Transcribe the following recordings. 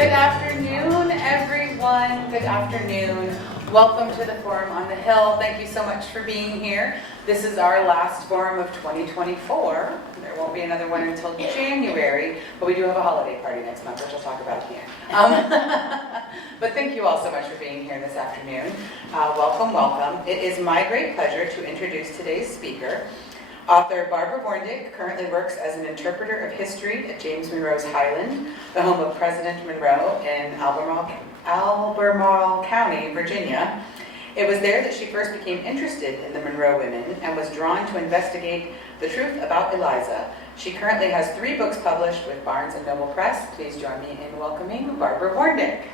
Good afternoon, everyone. Good afternoon. Welcome to the Forum on the Hill. Thank you so much for being here. This is our last forum of 2024. There won't be another one until January, but we do have a holiday party next month, which I'll talk about here. But thank you all so much for being here this afternoon. Welcome, welcome. It is my great pleasure to introduce today's speaker. Author Barbara VornDick currently works as an interpreter of history at James Monroe's Highland, the home of President Monroe in Albemarle County, Virginia. It was there that she first became interested in the Monroe women and was drawn to investigate the truth about Eliza. She currently has 3 books published with Barnes & Noble Press. Please join me in welcoming Barbara VornDick.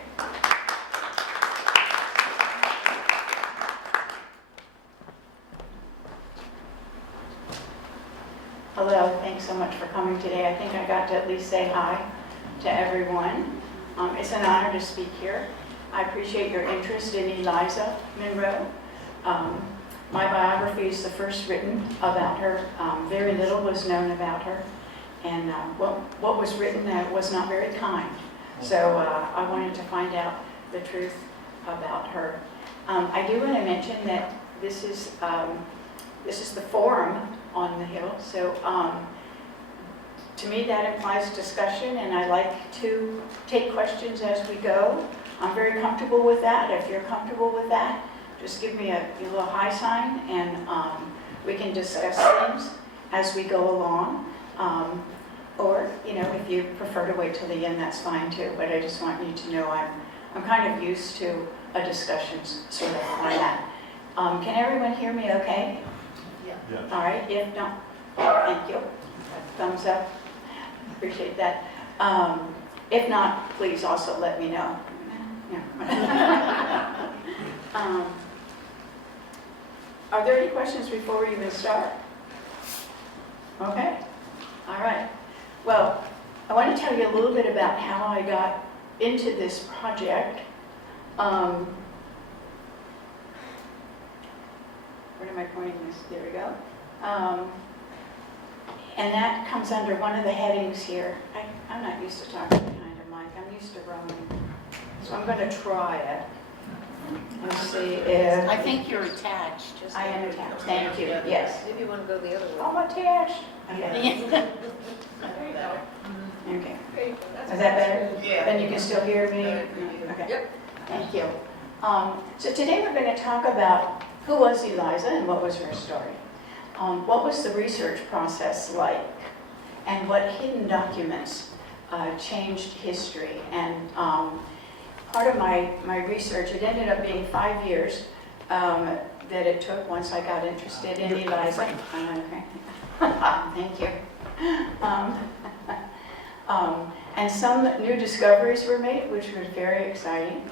Hello, thanks so much for coming today. I think I got to at least say hi to everyone. It's an honor to speak here. I appreciate your interest in Eliza Monroe. My biography is the first written about her. Very little was known about her, and what was written was not very kind. So I wanted to find out the truth about her. I do want to mention that this is the forum on the Hill, so to me that implies discussion, and I like to take questions as we go. I'm very comfortable with that. If you're comfortable with that, just give me a little high sign, and we can discuss things as we go along. Or, if you prefer to wait till the end, that's fine too. But I just want you to know I'm kind of used to a discussion sort of format. Can everyone hear me okay? Yeah. All right, if not, thank you. Thumbs up, appreciate that. If not, please also let me know. Are there any questions before we even start? Okay, all right. Well, I want to tell you a little bit about how I got into this project. Where am I pointing this? There we go. And that comes under one of the headings here. I'm not used to talking behind a mic. I'm used to roaming. So I'm going to try it. Let's see if... I think you're attached. I am attached. Thank you. Yes. Maybe you want to go the other way. I'm attached. Okay. There you go. Okay. There you go. Is that better? Yeah. Then you can still hear me? Okay. Yep. Thank you. So today we're going to talk about who was Eliza and what was her story. What was the research process like? And what hidden documents changed history? And part of my research, it ended up being 5 years that it took once I got interested in Eliza. Okay. Thank you. And some new discoveries were made, which was very exciting.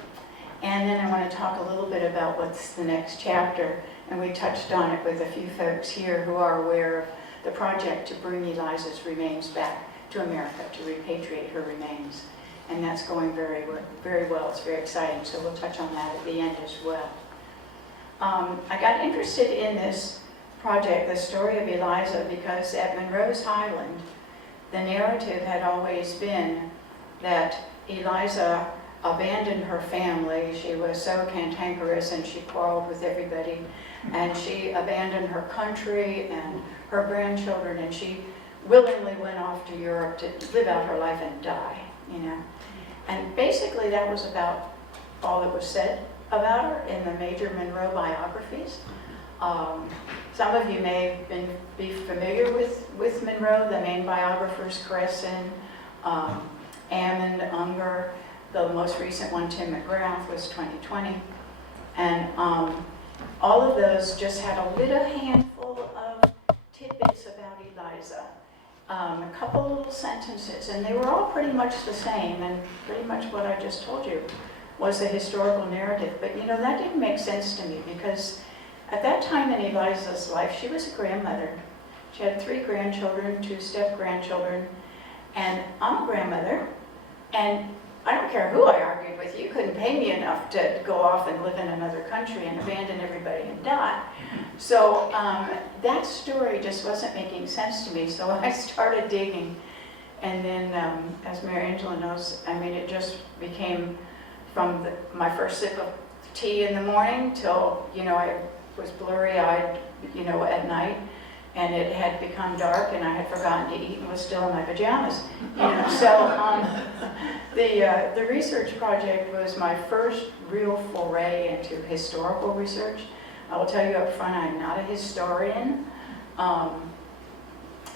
And then I want to talk a little bit about what's the next chapter. And we touched on it with a few folks here who are aware of the project to bring Eliza's remains back to America, to repatriate her remains. And that's going very, very well. It's very exciting. So we'll touch on that at the end as well. I got interested in this project, the story of Eliza, because at Monroe's Highland, the narrative had always been that Eliza abandoned her family. She was so cantankerous and she quarreled with everybody. And she abandoned her country and her grandchildren, and she willingly went off to Europe to live out her life and die, And basically that was about all that was said about her in the major Monroe biographies. Some of you may be familiar with Monroe, the main biographers, Cresson, Ammon, Unger. The most recent one, Tim McGrath, was 2020. And all of those just had a little handful of tidbits about Eliza. A couple little sentences, and they were all pretty much the same, and pretty much what I just told you was the historical narrative. But that didn't make sense to me, because at that time in Eliza's life, she was a grandmother. She had 3 grandchildren, 2 step-grandchildren, and I'm a grandmother, and I don't care who I argued with, you couldn't pay me enough to go off and live in another country and abandon everybody and die. So that story just wasn't making sense to me, so I started digging. And then, as Mary Angela knows, I mean, it just became from my first sip of tea in the morning till, I was blurry-eyed, at night. And it had become dark, and I had forgotten to eat and was still in my pajamas. So the research project was my first real foray into historical research. I will tell you up front, I'm not a historian. I'm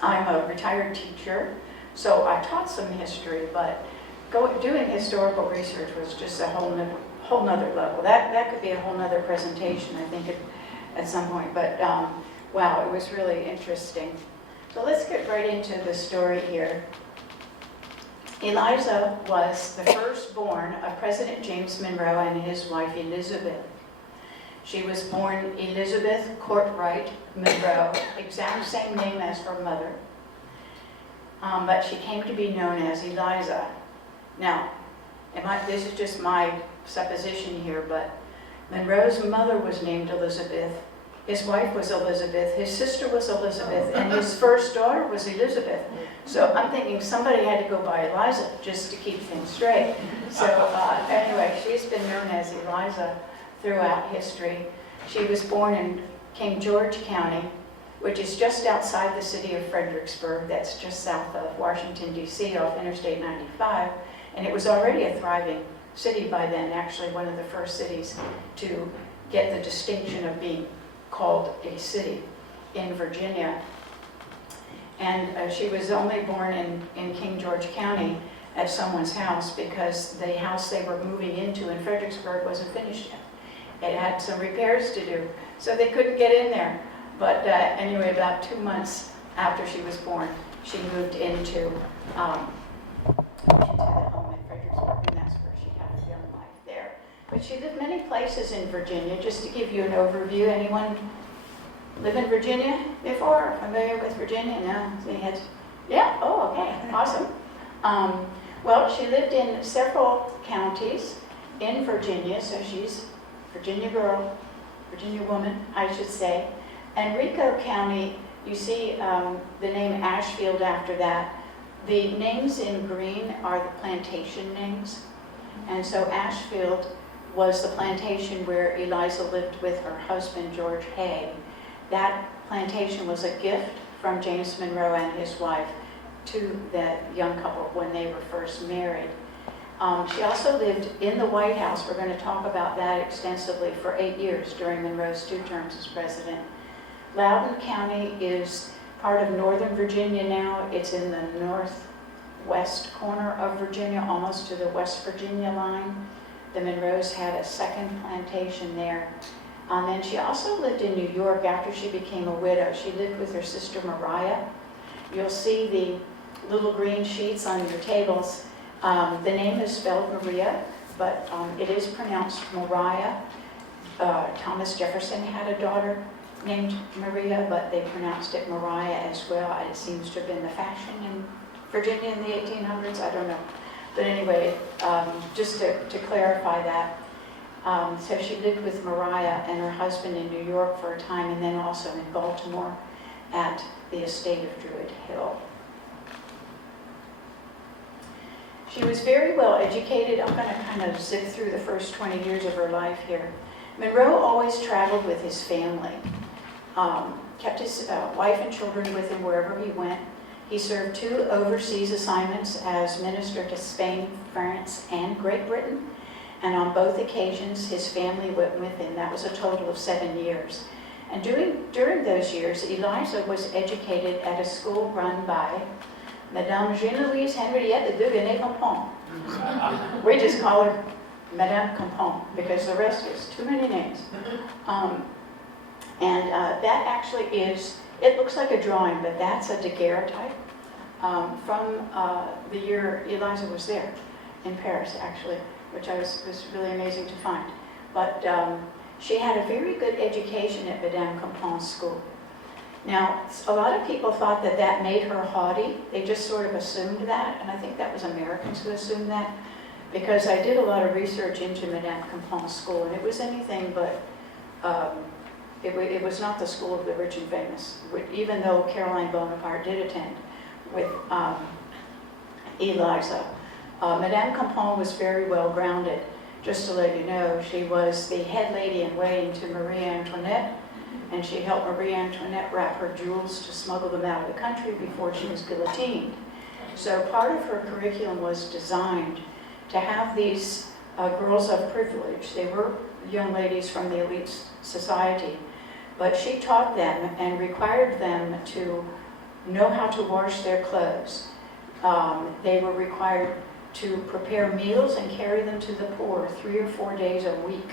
a retired teacher, so I taught some history, but doing historical research was just a whole nother level. That could be a whole nother presentation, I think, at some point. But wow, it was really interesting. So let's get right into the story here. Eliza was the firstborn of President James Monroe and his wife Elizabeth. She was born Elizabeth Courtwright Monroe, exact same name as her mother, but she came to be known as Eliza. Now, this is just my supposition here, but Monroe's mother was named Elizabeth. His wife was Elizabeth, his sister was Elizabeth, and his first daughter was Elizabeth. So I'm thinking somebody had to go by Eliza just to keep things straight. So anyway, she's been known as Eliza throughout history. She was born in King George County, which is just outside the city of Fredericksburg. That's just south of Washington, D.C., off Interstate 95. And it was already a thriving city by then, actually one of the first cities to get the distinction of being called a city in Virginia. And she was only born in King George County at someone's house because the house they were moving into in Fredericksburg wasn't finished yet. It had some repairs to do, so they couldn't get in there. But anyway, about 2 months after she was born, she moved into the home in Fredericksburg, and that's where she had her young life there. But she lived many places in Virginia. Just to give you an overview, anyone live in Virginia before? Familiar with Virginia? No? Yeah? Oh, okay. Awesome. Well, she lived in several counties in Virginia, so she's a Virginia girl, Virginia woman, I should say. And Rico County, you see the name Ashfield after that. The names in green are the plantation names. And so Ashfield was the plantation where Eliza lived with her husband, George Hay. That plantation was a gift from James Monroe and his wife to that young couple when they were first married. She also lived in the White House. We're going to talk about that extensively for 8 years during Monroe's 2 terms as president. Loudoun County is part of Northern Virginia now. It's in the northwest corner of Virginia, almost to the West Virginia line. The Monroes had a second plantation there. And then she also lived in New York after she became a widow. She lived with her sister Mariah. You'll see the little green sheets on your tables. The name is spelled Maria, but it is pronounced Mariah. Thomas Jefferson had a daughter named Maria, but they pronounced it Mariah as well. It seems to have been the fashion in Virginia in the 1800s. I don't know. But anyway, just to clarify that. So she lived with Mariah and her husband in New York for a time, and then also in Baltimore at the estate of Druid Hill. She was very well educated. I'm going to kind of zip through the first 20 years of her life here. Monroe always traveled with his family, kept his wife and children with him wherever he went. He served 2 overseas assignments as minister to Spain, France, and Great Britain. And on both occasions, his family went with him. That was a total of 7 years. And during those years, Eliza was educated at a school run by Madame Jean-Louise Henriette de Guenay-Compon. We just call her Madame Compon because the rest is too many names. That actually is, it looks like a drawing, but that's a daguerreotype from the year Eliza was there in Paris, actually, which was really amazing to find. But she had a very good education at Madame Compon's school. Now, a lot of people thought that that made her haughty. They just sort of assumed that, and I think that was Americans who assumed that, because I did a lot of research into Madame Compon's school, and it was anything but, it was not the school of the rich and famous, even though Caroline Bonaparte did attend with Eliza. Madame Campan was very well grounded. Just to let you know, she was the head lady in waiting to Marie Antoinette, and she helped Marie Antoinette wrap her jewels to smuggle them out of the country before she was guillotined. So part of her curriculum was designed to have these girls of privilege. They were young ladies from the elite society, but she taught them and required them to know how to wash their clothes. They were required to prepare meals and carry them to the poor 3 or 4 days a week.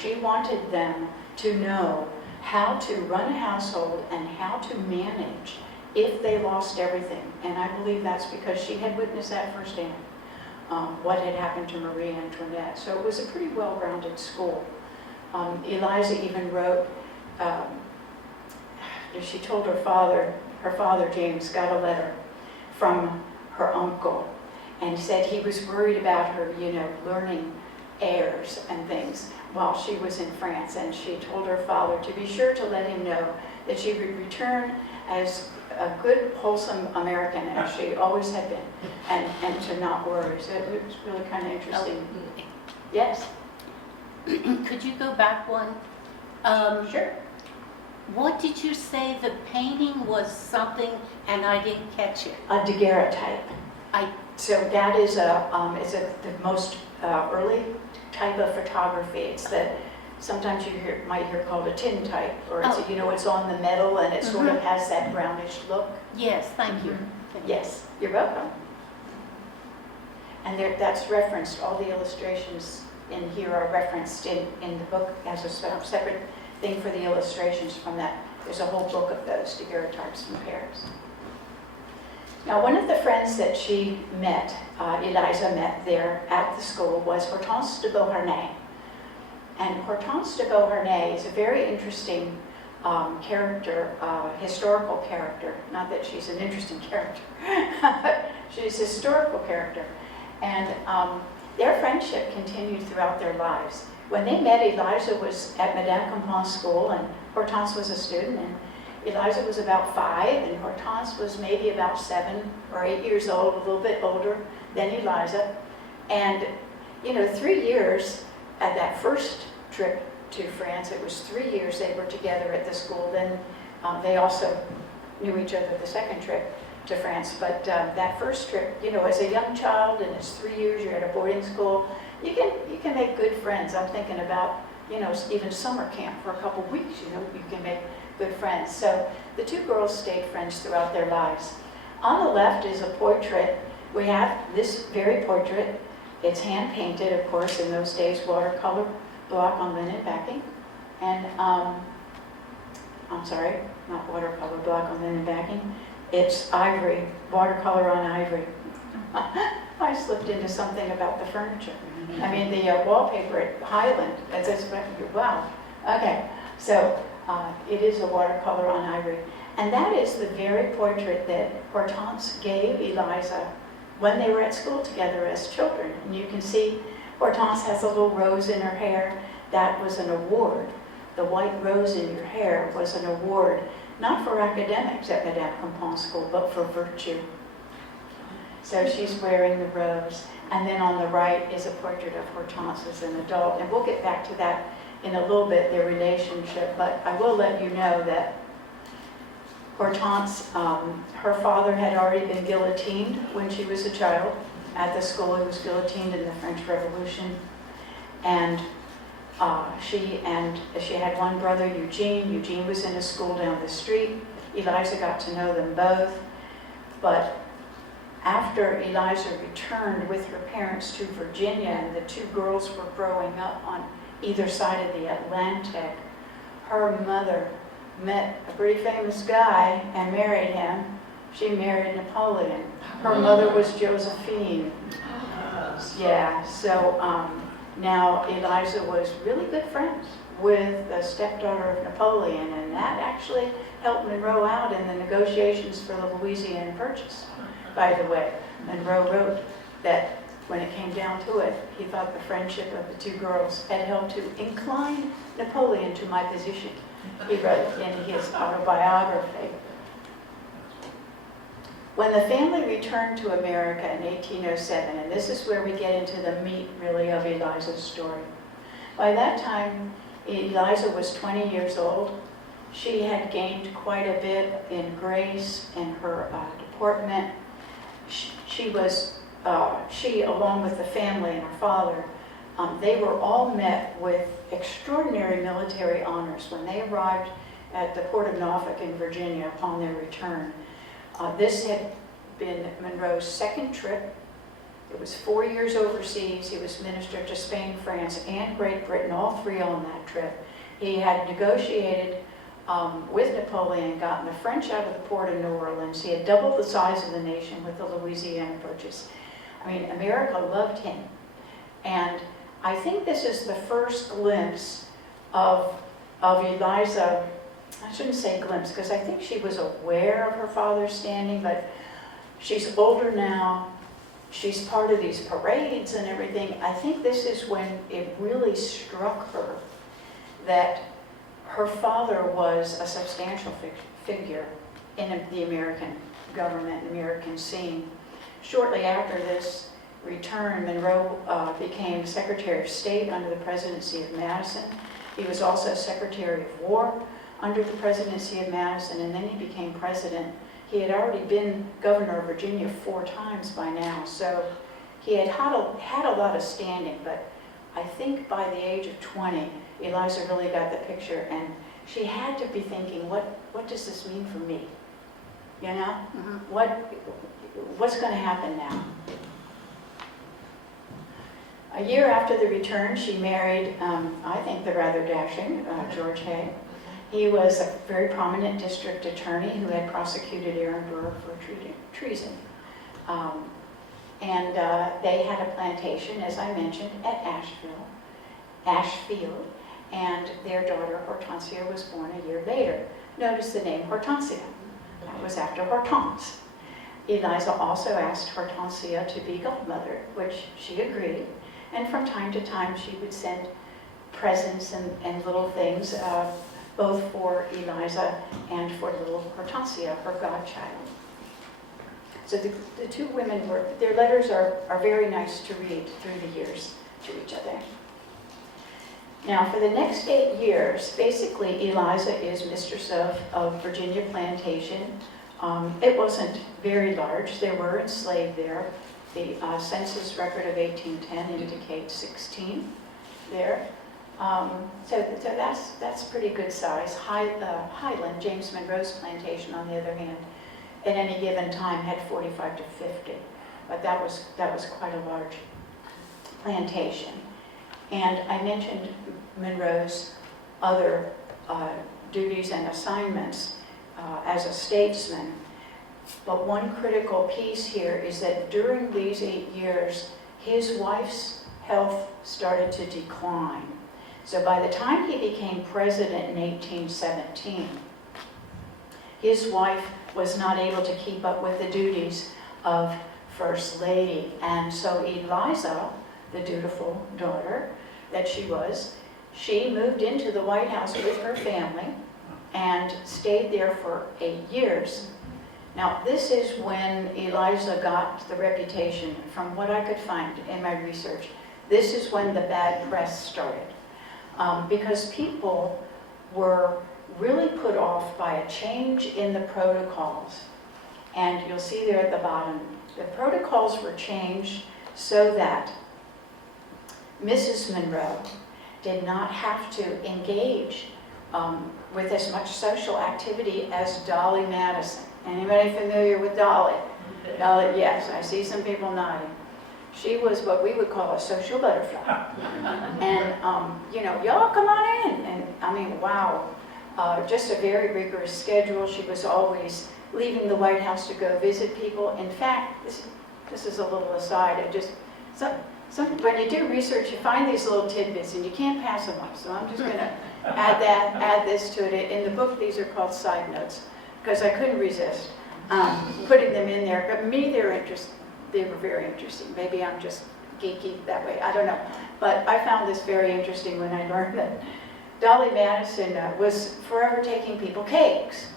She wanted them to know how to run a household and how to manage if they lost everything. And I believe that's because she had witnessed that firsthand, what had happened to Marie Antoinette. So it was a pretty well-rounded school. Eliza even wrote, she told her father James got a letter from her uncle and said he was worried about her, learning airs and things while she was in France. And she told her father to be sure to let him know that she would return as a good, wholesome American, as she always had been, and to not worry. So it was really kind of interesting. Yes? Could you go back one? Sure. What did you say the painting was something, and I didn't catch it? A daguerreotype. I So that is the most early type of photography. It's that sometimes you might hear called a tintype, or it's, it's on the metal and it sort of has that brownish look. yes, thank you. Yes, you're welcome. And that's referenced, all the illustrations in here are referenced in the book as a separate thing for the illustrations from that. There's a whole book of those daguerreotypes from Paris. Now, one of the friends that she met, Eliza met there at the school, was Hortense de Beauharnais. And Hortense de Beauharnais is a very interesting character, historical character. Not that she's an interesting character, she's a historical character. And their friendship continued throughout their lives. When they met, Eliza was at Madame Campan's school, and Hortense was a student, and Eliza was about 5, and Hortense was maybe about 7 or 8 years old, a little bit older than Eliza. And, 3 years at that first trip to France, it was 3 years they were together at the school. Then they also knew each other the second trip to France. But that first trip, as a young child, and it's 3 years, you're at a boarding school, you can make good friends. I'm thinking about, even summer camp for a couple weeks, you can make good friends. So the two girls stayed friends throughout their lives. On the left is a portrait. We have this very portrait. It's hand painted, of course, in those days, watercolor block on linen backing. And, I'm sorry, not watercolor block on linen backing. It's ivory, watercolor on ivory. I slipped into something about the furniture. I mean, the wallpaper at Highland. Wow. Okay, so it is a watercolor on ivory. And that is the very portrait that Hortense gave Eliza when they were at school together as children. And you can see Hortense has a little rose in her hair. That was an award. The white rose in your hair was an award, not for academics at Madame Campan's school, but for virtue. So she's wearing the rose. And then on the right is a portrait of Hortense as an adult. And we'll get back to that in a little bit, their relationship. But I will let you know that Hortense, her father had already been guillotined when she was a child at the school. He was guillotined in the French Revolution. And she had one brother, Eugene. Eugene was in a school down the street. Eliza got to know them both. But after Eliza returned with her parents to Virginia and the two girls were growing up on either side of the Atlantic, her mother met a pretty famous guy and married him. She married Napoleon. Her mother was Josephine. Yeah, so now Eliza was really good friends with the stepdaughter of Napoleon, and that actually helped Monroe out in the negotiations for the Louisiana Purchase. By the way, Monroe wrote that when it came down to it, he thought the friendship of the two girls had helped to incline Napoleon to my position. He wrote in his autobiography. When the family returned to America in 1807, and this is where we get into the meat, really, of Eliza's story. By that time, Eliza was 20 years old. She had gained quite a bit in grace and her deportment. She, along with the family and her father, they were all met with extraordinary military honors when they arrived at the port of Norfolk in Virginia upon their return. This had been Monroe's second trip. It was 4 years overseas. He was minister to Spain, France, and Great Britain, all three on that trip. He had negotiated with Napoleon, gotten the French out of the port of New Orleans. He had doubled the size of the nation with the Louisiana Purchase. I mean, America loved him. And I think this is the first glimpse of Eliza. I shouldn't say glimpse, because I think she was aware of her father's standing, but she's older now. She's part of these parades and everything. I think this is when it really struck her that her father was a substantial figure in the American government, American scene. Shortly after this return, Monroe became Secretary of State under the presidency of Madison. He was also Secretary of War under the presidency of Madison, and then he became president. He had already been governor of Virginia 4 times by now, so he had a lot of standing, but I think by the age of 20, Eliza really got the picture, and she had to be thinking, what does this mean for me? You know? Mm-hmm. What's going to happen now? A year after the return, she married, I think, the rather dashing George Hay. He was a very prominent district attorney who had prosecuted Aaron Burr for treason. And they had a plantation, as I mentioned, at Ashfield, and their daughter Hortensia was born a year later. Notice the name Hortensia. That was after Hortense. Eliza also asked Hortensia to be godmother, which she agreed. And from time to time, she would send presents and little things, both for Eliza and for little Hortensia, her godchild. So the two women their letters are very nice to read through the years to each other. Now, for the next 8 years, basically, Eliza is mistress of Virginia Plantation. It wasn't very large. There were enslaved there. The census record of 1810 indicates 16 there. So that's pretty good size. Highland, James Monroe's plantation, on the other hand, at any given time had 45 to 50, but that was quite a large plantation. And I mentioned Monroe's other duties and assignments as a statesman, but one critical piece here is that during these 8 years, his wife's health started to decline. So by the time he became president in 1817, his wife was not able to keep up with the duties of First Lady. And so Eliza, the dutiful daughter that she was, she moved into the White House with her family and stayed there for 8 years. Now, this is when Eliza got the reputation, from what I could find in my research, this is when the bad press started. Because people were really put off by a change in the protocols. And you'll see there at the bottom, the protocols were changed so that Mrs. Monroe did not have to engage with as much social activity as Dolly Madison. Anybody familiar with Dolly? Dolly, yes, I see some people nodding. She was what we would call a social butterfly. And, y'all come on in. And I mean, wow, just a very rigorous schedule. She was always leaving the White House to go visit people. In fact, this is a little aside. When you do research, you find these little tidbits and you can't pass them up. So I'm just going to add this to it. In the book, these are called side notes, because I couldn't resist putting them in there. But me, they were very interesting. Maybe I'm just geeky that way. I don't know. But I found this very interesting when I learned that Dolly Madison was forever taking people cakes.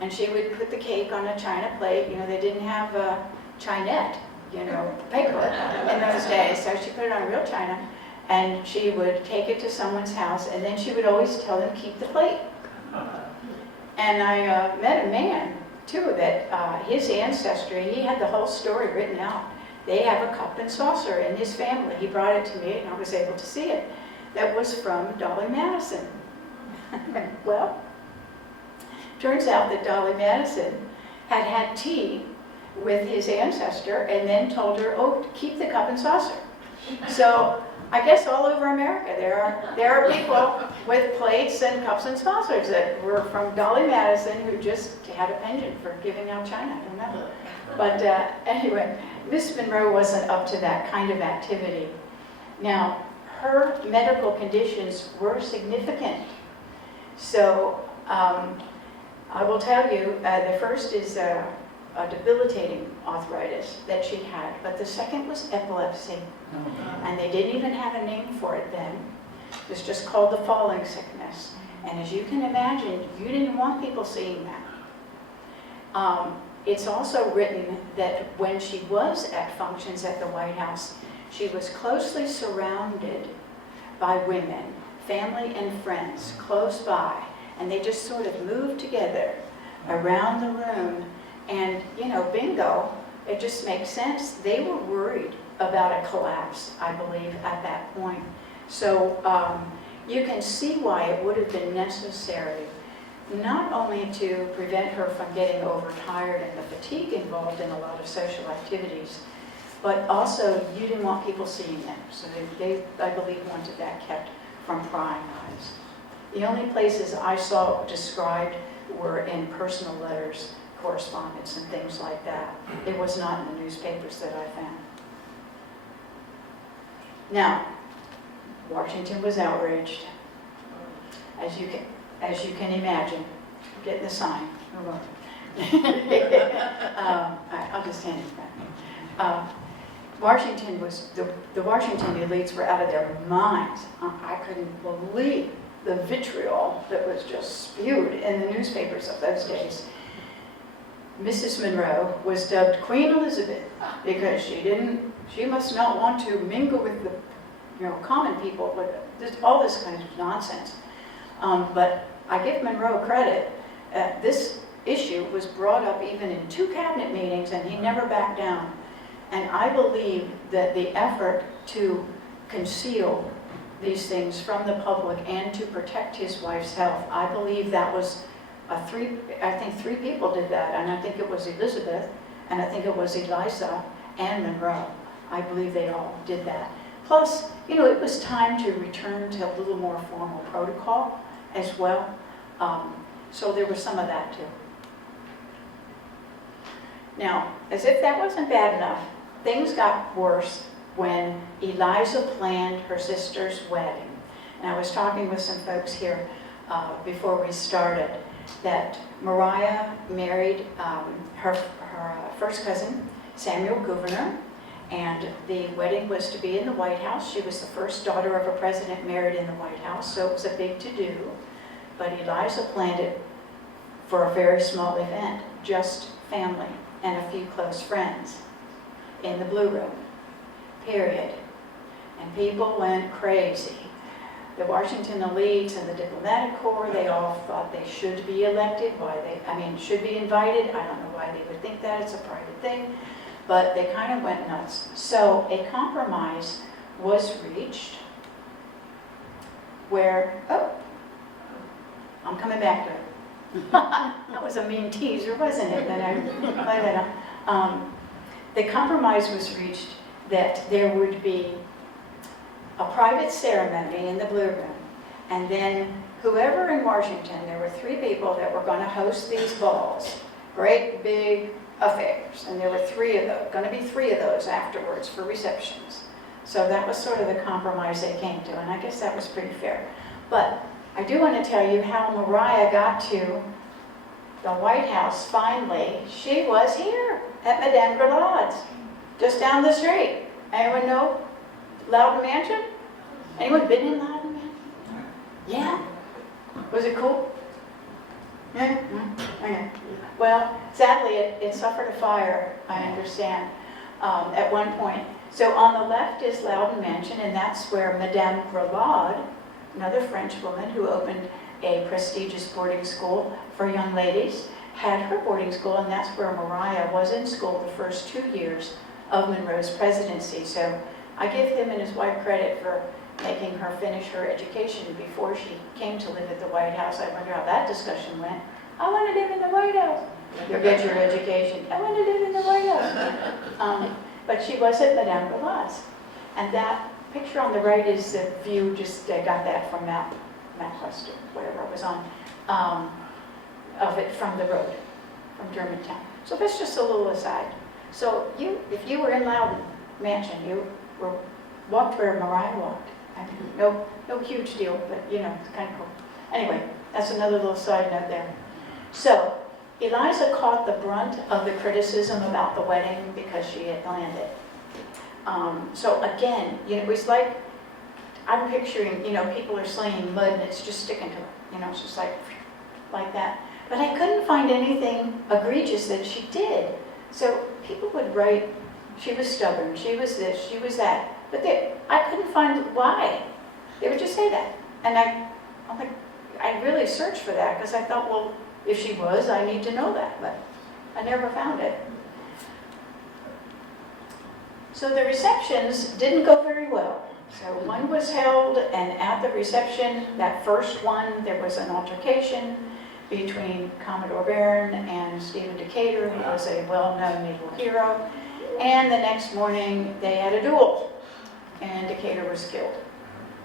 And she would put the cake on a china plate. You know, they didn't have a chinette, you know, paper in those days. So she put it on real china, and she would take it to someone's house, and then she would always tell them, keep the plate. And I met a man, too, that his ancestry, he had the whole story written out. They have a cup and saucer in his family. He brought it to me, and I was able to see it. That was from Dolly Madison. Well, turns out that Dolly Madison had had tea with his ancestor and then told her, oh, keep the cup and saucer. So I guess all over America there are people with plates and cups and saucers that were from Dolly Madison who just had a penchant for giving out china. I don't know. But anyway, Miss Monroe wasn't up to that kind of activity. Now, her medical conditions were significant. So I will tell you, the first is a debilitating arthritis that she had, but the second was epilepsy. And they didn't even have a name for it then. It was just called the falling sickness. And as you can imagine, you didn't want people seeing that. It's also written that when she was at functions at the White House, she was closely surrounded by women, family and friends, close by. And they just sort of moved together around the room. And, you know, bingo, it just makes sense. They were worried about a collapse, I believe, at that point. So you can see why it would have been necessary not only to prevent her from getting overtired and the fatigue involved in a lot of social activities, but also you didn't want people seeing them. So they I believe, wanted that kept from prying eyes. The only places I saw described were in personal letters, correspondence, and things like that. It was not in the newspapers that I found. Now, Washington was outraged, as you can imagine. Getting the sign. I'll just hand it back. Washington was the Washington elites were out of their minds. I couldn't believe the vitriol that was just spewed in the newspapers of those days. Mrs. Monroe was dubbed Queen Elizabeth because she must not want to mingle with the, you know, common people, with all this kind of nonsense. But I give Monroe credit. This issue was brought up even in 2 cabinet meetings, and he never backed down. And I believe that the effort to conceal these things from the public and to protect his wife's health, I believe that was I think 3 people did that, and I think it was Elizabeth, and I think it was Eliza and Monroe. I believe they all did that. Plus, you know, it was time to return to a little more formal protocol as well. So there was some of that too. Now, as if that wasn't bad enough, things got worse when Eliza planned her sister's wedding. And I was talking with some folks here before we started that Mariah married her first cousin, Samuel Gouverneur, and the wedding was to be in the White House. She was the first daughter of a president married in the White House, so it was a big to-do. But Eliza planned it for a very small event, just family and a few close friends in the Blue Room, period. And people went crazy. The Washington elites and the diplomatic corps, they all thought they should be elected, should be invited. I don't know why they would think that, it's a private thing, but they kind of went nuts. So a compromise was reached where, I'm coming back to it. That was a mean teaser, wasn't it? The compromise was reached that there would be a private ceremony in the Blue Room, and then whoever in Washington, there were 3 people that were going to host these balls, great big affairs, and there were 3 of those, going to be 3 of those afterwards for receptions. So that was sort of the compromise they came to, and I guess that was pretty fair. But I do want to tell you how Mariah got to the White House finally. She was here at Madame Grenard's, just down the street. Anyone know Loudon Mansion? Anyone been in Loudon Mansion? Yeah? Was it cool? Yeah? Yeah. Well, sadly, it suffered a fire, I understand, at one point. So on the left is Loudon Mansion, and that's where Madame Grelade, another French woman who opened a prestigious boarding school for young ladies, had her boarding school, and that's where Mariah was in school the first 2 years of Monroe's presidency. So I give him and his wife credit for making her finish her education before she came to live at the White House. I wonder how that discussion went. I want to live in the White House. You'll get your education. I want to live in the White House. But she was at Madame Grelade's. And that picture on the right is the view, just I got that from Mount Western, whatever it was on, of it from the road, from Germantown. So that's just a little aside. So if you were in Loudon Mansion, you walked where Mariah walked. I mean, no huge deal, but it's kind of cool. Anyway, that's another little side note there. So Eliza caught the brunt of the criticism about the wedding because she had planned it. So again, it was like, I'm picturing, people are slinging mud and it's just sticking to her. It's just like that. But I couldn't find anything egregious that she did. So people would write, she was stubborn, she was this, she was that. But I couldn't find why. They would just say that. And I'm like, I really searched for that because I thought, well, if she was, I need to know that. But I never found it. So the receptions didn't go very well. So one was held, and at the reception, that first one, there was an altercation between Commodore Barron and Stephen Decatur, who was a well-known naval hero. And the next morning, they had a duel, and Decatur was killed.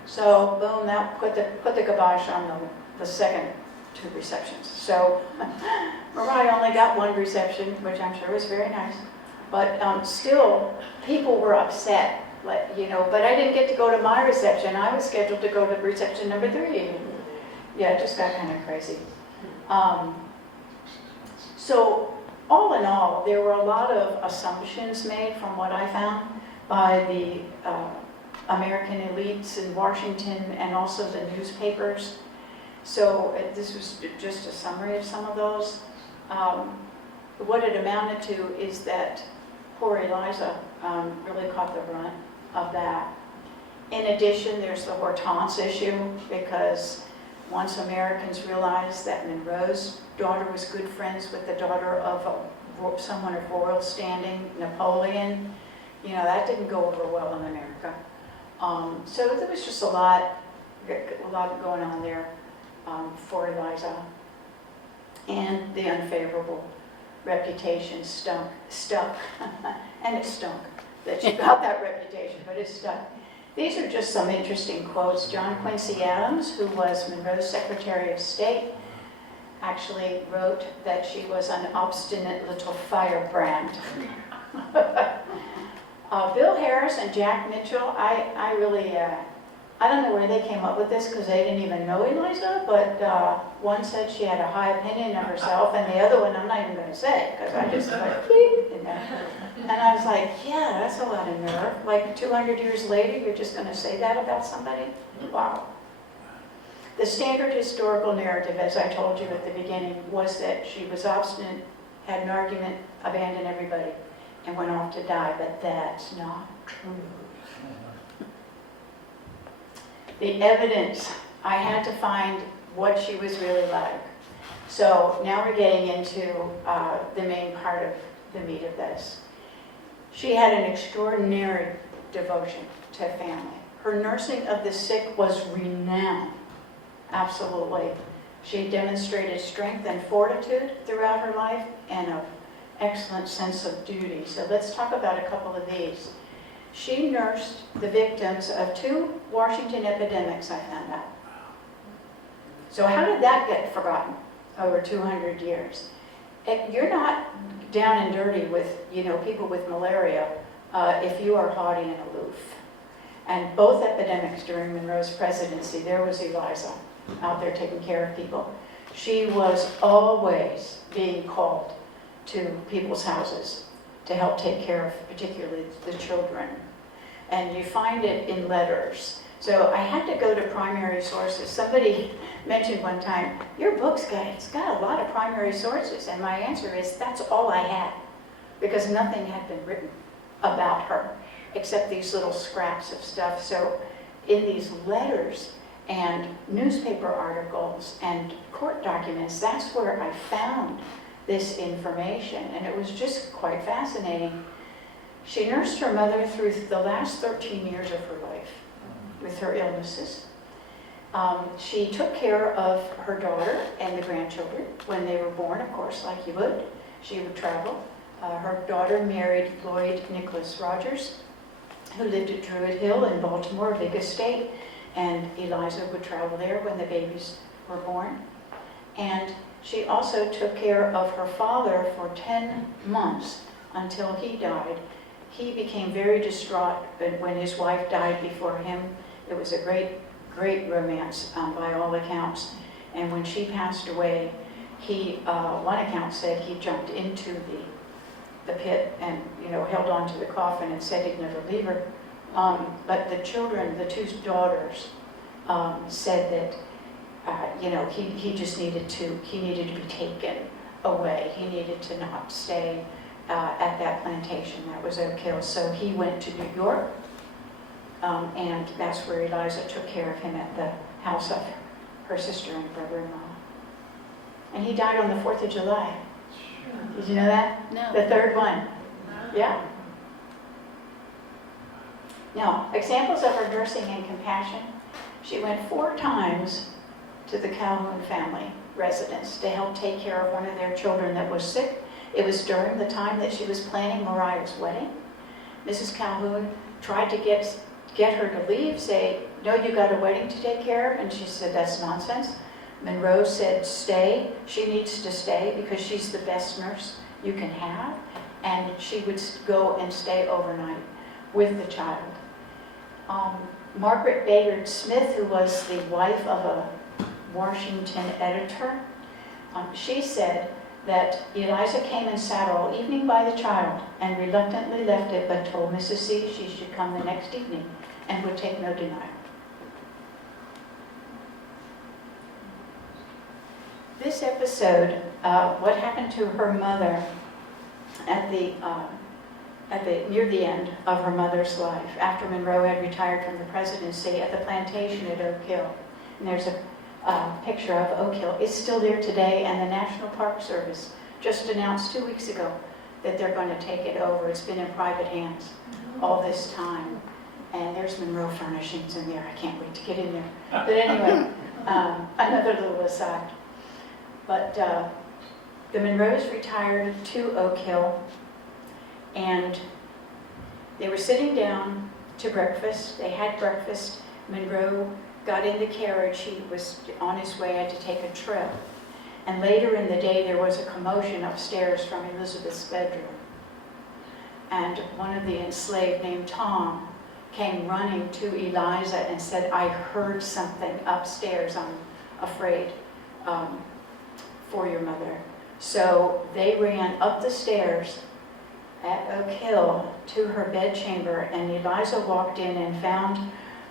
So boom, that put the kibosh on the second 2 receptions. So Mariah only got 1 reception, which I'm sure was very nice. But still, people were upset, but I didn't get to go to my reception. I was scheduled to go to reception number 3. Yeah, it just got kind of crazy. So all in all, there were a lot of assumptions made from what I found by the American elites in Washington and also the newspapers. So this was just a summary of some of those. What it amounted to is that poor Eliza really caught the brunt of that. In addition, there's the Hortense issue, because once Americans realized that Monroe's daughter was good friends with the daughter of someone of royal standing, Napoleon, that didn't go over well in America. So there was just a lot going on there for Eliza. And the unfavorable reputation stuck. And it stunk that she got that reputation, but it stuck. These are just some interesting quotes. John Quincy Adams, who was Monroe's Secretary of State, actually wrote that she was an obstinate little firebrand. Bill Harris and Jack Mitchell, I really, I don't know where they came up with this because they didn't even know Eliza, but one said she had a high opinion of herself, and the other one I'm not even going to say because I just like, beep, and I was like, yeah, that's a lot of nerve. Like 200 years later, you're just going to say that about somebody? Wow. The standard historical narrative, as I told you at the beginning, was that she was obstinate, had an argument, abandoned everybody, and went off to die, but that's not true. The evidence, I had to find what she was really like. So now we're getting into the main part of the meat of this. She had an extraordinary devotion to family. Her nursing of the sick was renowned, absolutely. She demonstrated strength and fortitude throughout her life and an excellent sense of duty. So let's talk about a couple of these. She nursed the victims of 2 Washington epidemics, I found out. So how did that get forgotten over 200 years? You're not down and dirty with, people with malaria if you are haughty and aloof. And both epidemics during Monroe's presidency, there was Eliza out there taking care of people. She was always being called to people's houses to help take care of particularly the children. And you find it in letters. So I had to go to primary sources. Somebody mentioned one time, your book's it's got a lot of primary sources. And my answer is, that's all I had, because nothing had been written about her except these little scraps of stuff. So in these letters and newspaper articles and court documents, that's where I found this information, and it was just quite fascinating. She nursed her mother through the last 13 years of her life with her illnesses. She took care of her daughter and the grandchildren when they were born, of course, like you would. She would travel. Her daughter married Lloyd Nicholas Rogers, who lived at Druid Hill in Baltimore, a big estate, and Eliza would travel there when the babies were born. And she also took care of her father for 10 months until he died. He became very distraught when his wife died before him. It was a great, great romance by all accounts. And when she passed away, one account said he jumped into the pit and, held on to the coffin and said he'd never leave her. But the children, the two daughters, said that he just needed to be taken away. He needed to not stay at that plantation. That was Oak Hill. So he went to New York, and that's where Eliza took care of him at the house of her sister and brother-in-law. And he died on the 4th of July. Did you know that? No. The third one. Yeah. Now, examples of her nursing and compassion. She went 4 times to the Calhoun family residence to help take care of one of their children that was sick. It was during the time that she was planning Mariah's wedding. Mrs. Calhoun tried to get her to leave, say, no, you got a wedding to take care of, and she said, that's nonsense. Monroe said, stay. She needs to stay because she's the best nurse you can have, and she would go and stay overnight with the child. Margaret Bayard Smith, who was the wife of a Washington editor, she said that Eliza came and sat all evening by the child and reluctantly left it, but told Mrs. C she should come the next evening and would take no denial. This episode, what happened to her mother near the end of her mother's life, after Monroe had retired from the presidency, at the plantation at Oak Hill. And there's a picture of Oak Hill. It's still there today, and the National Park Service just announced 2 weeks ago that they're going to take it over. It's been in private hands all this time. And there's Monroe Furnishings in there. I can't wait to get in there. But anyway, another little aside. But the Monroes retired to Oak Hill, and they were sitting down to breakfast. They had breakfast. Monroe got in the carriage. He was on his way, had to take a trip. And later in the day, there was a commotion upstairs from Elizabeth's bedroom. And one of the enslaved, named Tom, came running to Eliza and said, I heard something upstairs. I'm afraid for your mother. So they ran up the stairs at Oak Hill to her bedchamber, and Eliza walked in and found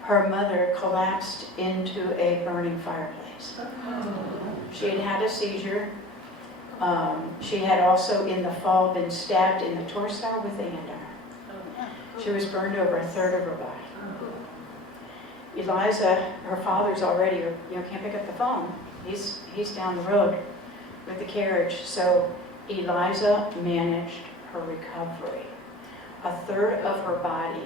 her mother collapsed into a burning fireplace. She had had a seizure. She had also in the fall been stabbed in the torso with a andiron. She was burned over a third of her body. Eliza, her father's already, can't pick up the phone. He's down the road with the carriage. So Eliza managed her recovery. A third of her body.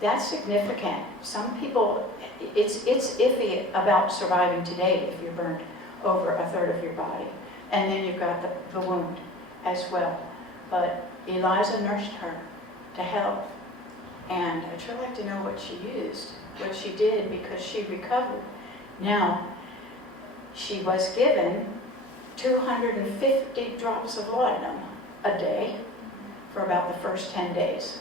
That's significant. Some people, it's iffy about surviving today if you're burned over a third of your body. And then you've got the wound as well. But Eliza nursed her to health. And I'd sure like to know what she used, what she did, because she recovered. Now, she was given 250 drops of laudanum a day for about the first 10 days.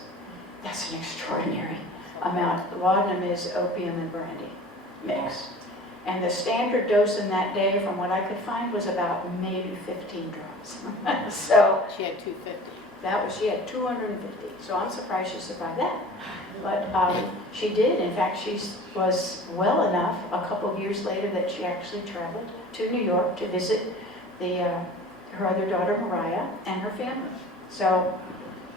That's an extraordinary amount. Laudanum is opium and brandy mixed. And the standard dose in that day, from what I could find, was about maybe 15 drops. So She had 250. She had 250, so I'm surprised she survived that. But she did. In fact, she was well enough a couple of years later that she actually traveled to New York to visit her other daughter, Mariah, and her family. So,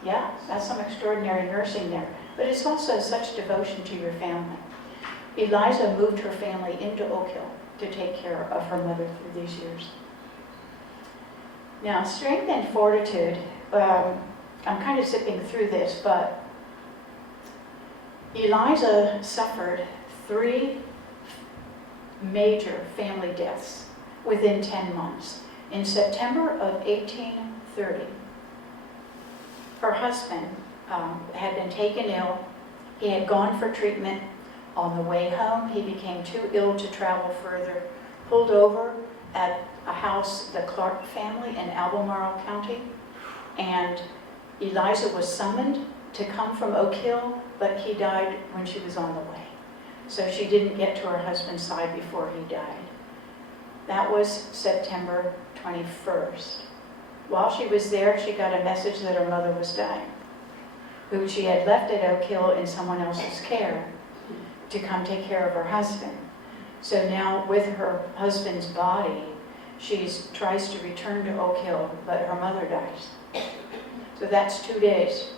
yeah, that's some extraordinary nursing there. But it's also such devotion to your family. Eliza moved her family into Oak Hill to take care of her mother through these years. Now, strength and fortitude, I'm kind of zipping through this, but Eliza suffered 3 major family deaths within 10 months. In September of 1830, her husband had been taken ill. He had gone for treatment. On the way home, he became too ill to travel further, pulled over at a house, the Clark family in Albemarle County, and Eliza was summoned to come from Oak Hill, but he died when she was on the way. So she didn't get to her husband's side before he died. That was September 21st. While she was there, she got a message that her mother was dying, who she had left at Oak Hill in someone else's care to come take care of her husband. So now with her husband's body, she tries to return to Oak Hill, but her mother dies. So that's 2 days.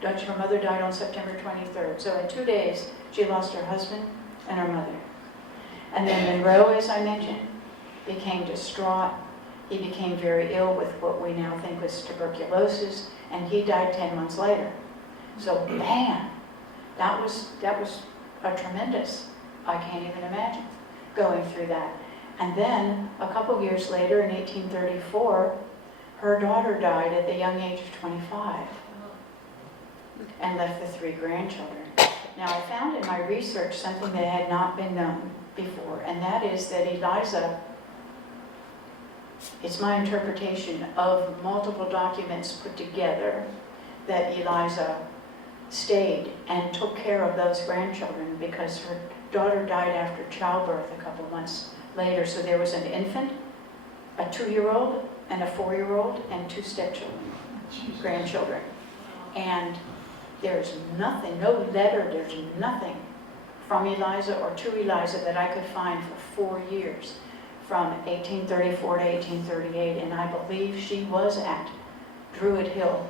Her mother died on September 23rd. So in 2 days, she lost her husband and her mother. And then Monroe, as I mentioned, became distraught. He became very ill with what we now think was tuberculosis, and he died 10 months later. So, man, that was a tremendous, I can't even imagine, going through that. And then, a couple years later, in 1834, her daughter died at the young age of 25 and left the 3 grandchildren. Now, I found in my research something that had not been known before, and that is that Eliza, it's my interpretation of multiple documents put together, that Eliza stayed and took care of those grandchildren because her daughter died after childbirth a couple months later. So there was an infant, a 2-year-old, and a 4-year-old, and 2 stepchildren, grandchildren. And there's nothing, no letter, there's nothing from Eliza or to Eliza that I could find for 4 years, from 1834 to 1838. And I believe she was at Druid Hill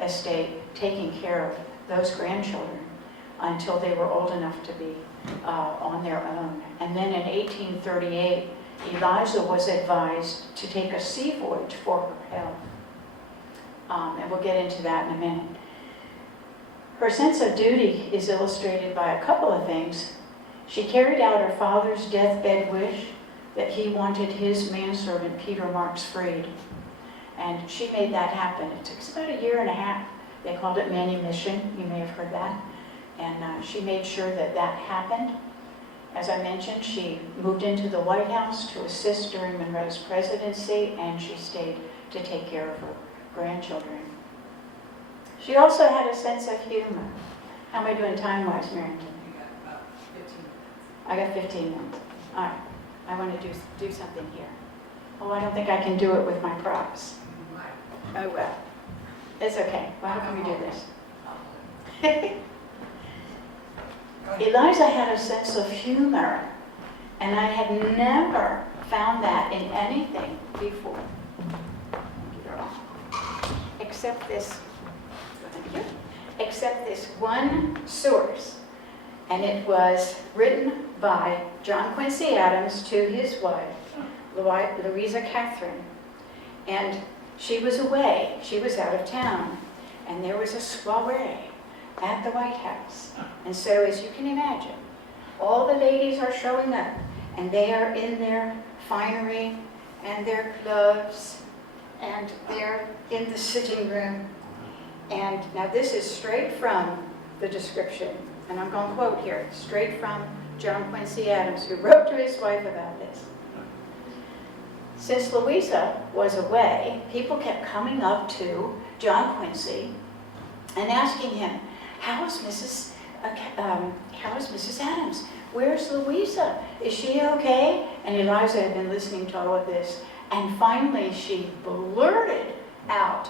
Estate taking care of those grandchildren until they were old enough to be on their own. And then in 1838, Eliza was advised to take a sea voyage for her health. And we'll get into that in a minute. Her sense of duty is illustrated by a couple of things. She carried out her father's deathbed wish that he wanted his manservant, Peter Marks, freed. And she made that happen. It took about 1.5 years. They called it manumission. You may have heard that. And she made sure that that happened. As I mentioned, she moved into the White House to assist during Monroe's presidency, and she stayed to take care of her grandchildren. She also had a sense of humor. How am I doing time-wise, Mary? You got about 15 minutes. I got 15 minutes. All right. I want to do something here. Oh, I don't think I can do it with my props. Oh, well. It's okay. Well, how can we do this? Eliza had a sense of humor, and I had never found that in anything before. Except this one source. And it was written by John Quincy Adams to his wife, Louisa Catherine. And she was away. She was out of town. And there was a soiree at the White House. And so, as you can imagine, all the ladies are showing up. And they are in their finery and their gloves. And they're in the sitting room. And now this is straight from the description. And I'm going to quote here, straight from John Quincy Adams, who wrote to his wife about this. Since Louisa was away, people kept coming up to John Quincy and asking him, how is Mrs. Adams? Where's Louisa? Is she okay? And Eliza had been listening to all of this. And finally she blurted out,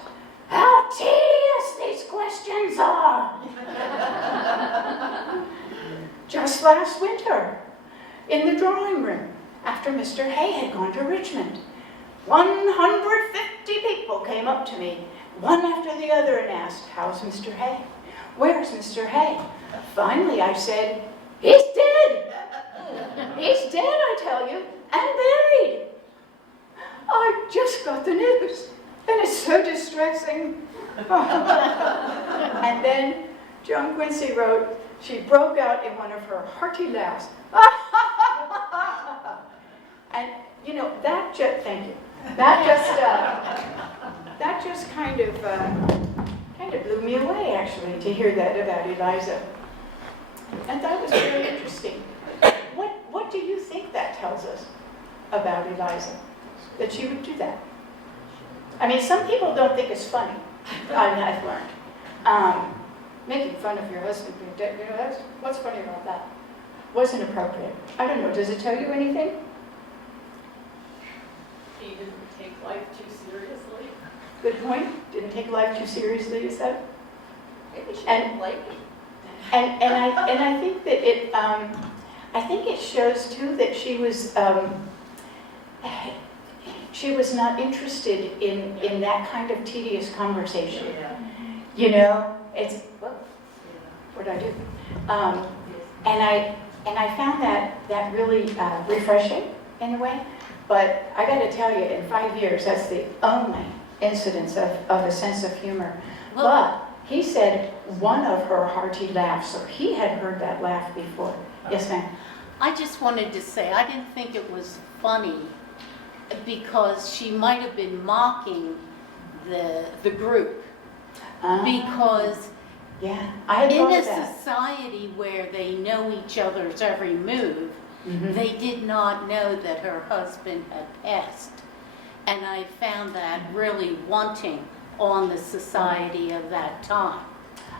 "Help tedious these questions are. Just last winter, in the drawing room, after Mr. Hay had gone to Richmond, 150 people came up to me, one after the other, and asked, "How's Mr. Hay? Where's Mr. Hay?" Finally, I said, "He's dead. He's dead, I tell you, and buried. I just got the news, and it's so distressing." And then Joan Quincy wrote, she broke out in one of her hearty laughs. And you know, that just, thank you. That just kind of blew me away, actually, to hear that about Eliza. And that was very interesting. What do you think that tells us about Eliza? That she would do that? I mean, some people don't think it's funny. I've learned. Making fun of your husband being dead, you know, what's funny about that? Wasn't appropriate. I don't know, does it tell you anything? He didn't take life too seriously. Good point. Didn't take life too seriously, you said? Maybe she And- didn't like it. And I think that it shows too that she was not interested in that kind of tedious conversation. Yeah. You know, it's what did I do? And I found that really refreshing in a way. But I got to tell you, in 5 years, that's the only incidence of a sense of humor. Well, But he said one of her hearty laughs, or he had heard that laugh before. Yes, ma'am. I just wanted to say, I didn't think it was funny because she might have been mocking the group. Because Yeah, I had in thought a of that. society where they know each other's every move, Mhm. they did not know that her husband had passed. And I found that really wanting on the society of that time.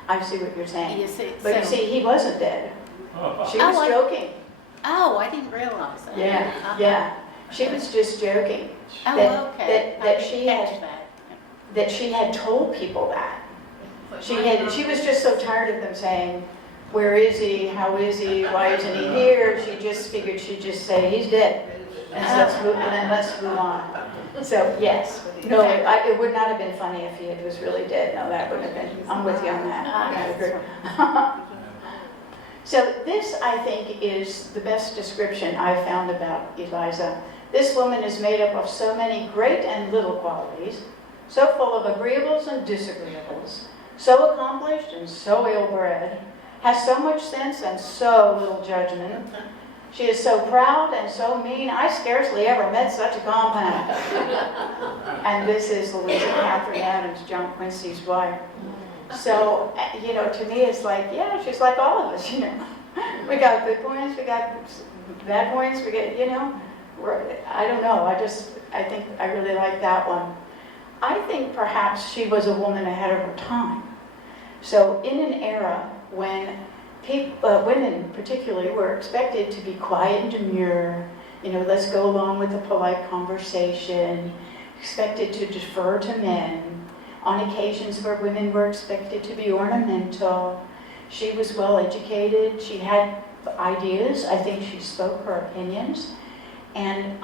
I see what you're saying. You see, But you so- see, he wasn't dead. She was Oh, joking. Oh, I didn't realize that. Yeah, yeah. She was just joking. Oh, That- okay. that I she didn't had- catch that. That she had told people that. She was just so tired of them saying, "Where is he? How is he? Why isn't he here?" She just figured she'd just say, "He's dead." And so let's move on. So, yes. No, it would not have been funny if he was really dead. No, that wouldn't have been. I'm with you on that. I agree. So this, I think, is the best description I've found about Eliza. This woman is made up of so many great and little qualities, so full of agreeables and disagreeables, so accomplished and so ill-bred, has so much sense and so little judgment. She is so proud and so mean, I scarcely ever met such a compound. And this is Louisa Catherine Adams, John Quincy's wife. So, you know, to me it's like, yeah, she's like all of us, you know. We got good points, we got bad points, we get, you know. I don't know, I think I really like that one. I think perhaps she was a woman ahead of her time. So in an era when women particularly were expected to be quiet and demure, you know, let's go along with the polite conversation, expected to defer to men, on occasions where women were expected to be ornamental. She was well educated, she had ideas, I think she spoke her opinions, and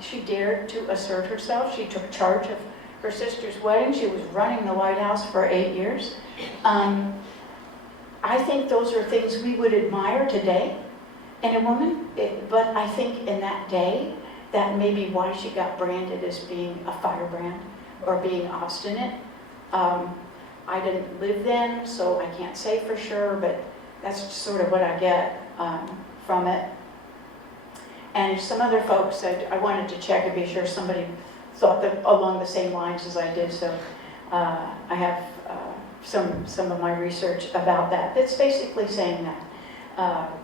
she dared to assert herself. She took charge of her sister's wedding. She was running the White House for 8 years. I think those are things we would admire today in a woman, but I think in that day, that may be why she got branded as being a firebrand or being obstinate. I didn't live then, so I can't say for sure, but that's sort of what I get from it. And some other folks said, I wanted to check and be sure somebody thought that along the same lines as I did, so I have some of my research about that. That's basically saying that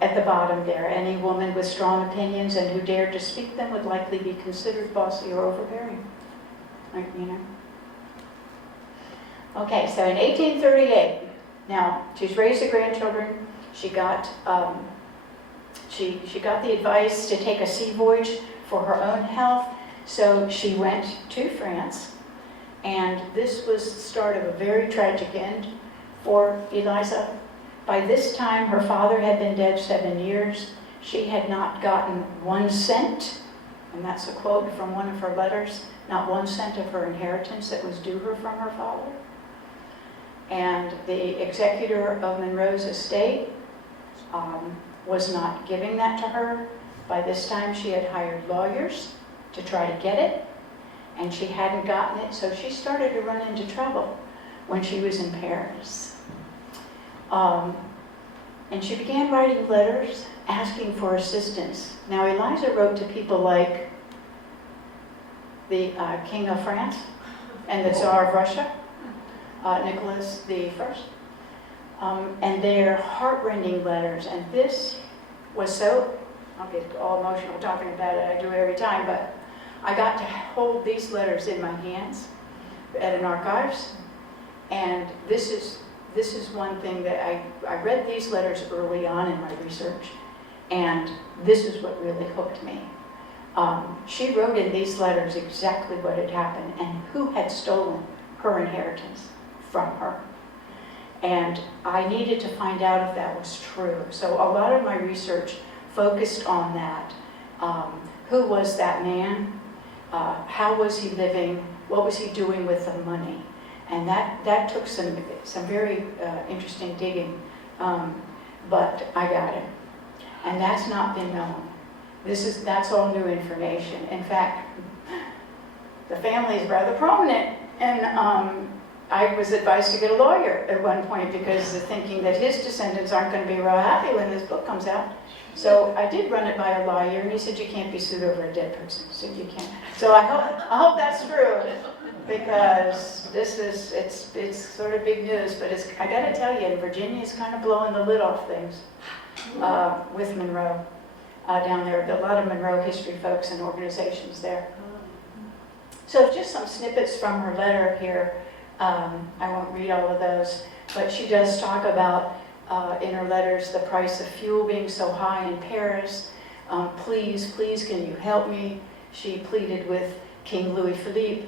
at the bottom there, any woman with strong opinions and who dared to speak them would likely be considered bossy or overbearing. Like, you know. Okay, so in 1838, now she's raised the grandchildren. She got she got the advice to take a sea voyage for her own health, so she went to France And this was the start of a very tragic end for Eliza. By this time, her father had been dead 7 years. She had not gotten 1 cent, and that's a quote from one of her letters, not 1 cent of her inheritance that was due her from her father. And the executor of Monroe's estate was not giving that to her. By this time, she had hired lawyers to try to get it, and she hadn't gotten it, so she started to run into trouble when she was in Paris. And she began writing letters asking for assistance. Now, Eliza wrote to people like the King of France and the Tsar of Russia, Nicholas I. And they're heartrending letters. And this was so, I'll get all emotional talking about it, I do it every time, but I got to hold these letters in my hands at an archives. And this is one thing that I read these letters early on in my research, and this is what really hooked me. She wrote in these letters exactly what had happened and who had stolen her inheritance from her. And I needed to find out if that was true. So a lot of my research focused on that. Who was that man? How was he living? What was he doing with the money? And that took some very interesting digging, but I got it. And that's not been known. That's all new information. In fact, the family is rather prominent, and I was advised to get a lawyer at one point because they're thinking that his descendants aren't going to be real happy when this book comes out. So I did run it by a lawyer, and he said you can't be sued over a dead person. So you can't. So I hope that's true, because it's sort of big news. But I got to tell you, Virginia is kind of blowing the lid off things with Monroe down there. A lot of Monroe history folks and organizations there. So just some snippets from her letter here. I won't read all of those, but she does talk about in her letters the price of fuel being so high in Paris. Please, can you help me? She pleaded with King Louis Philippe,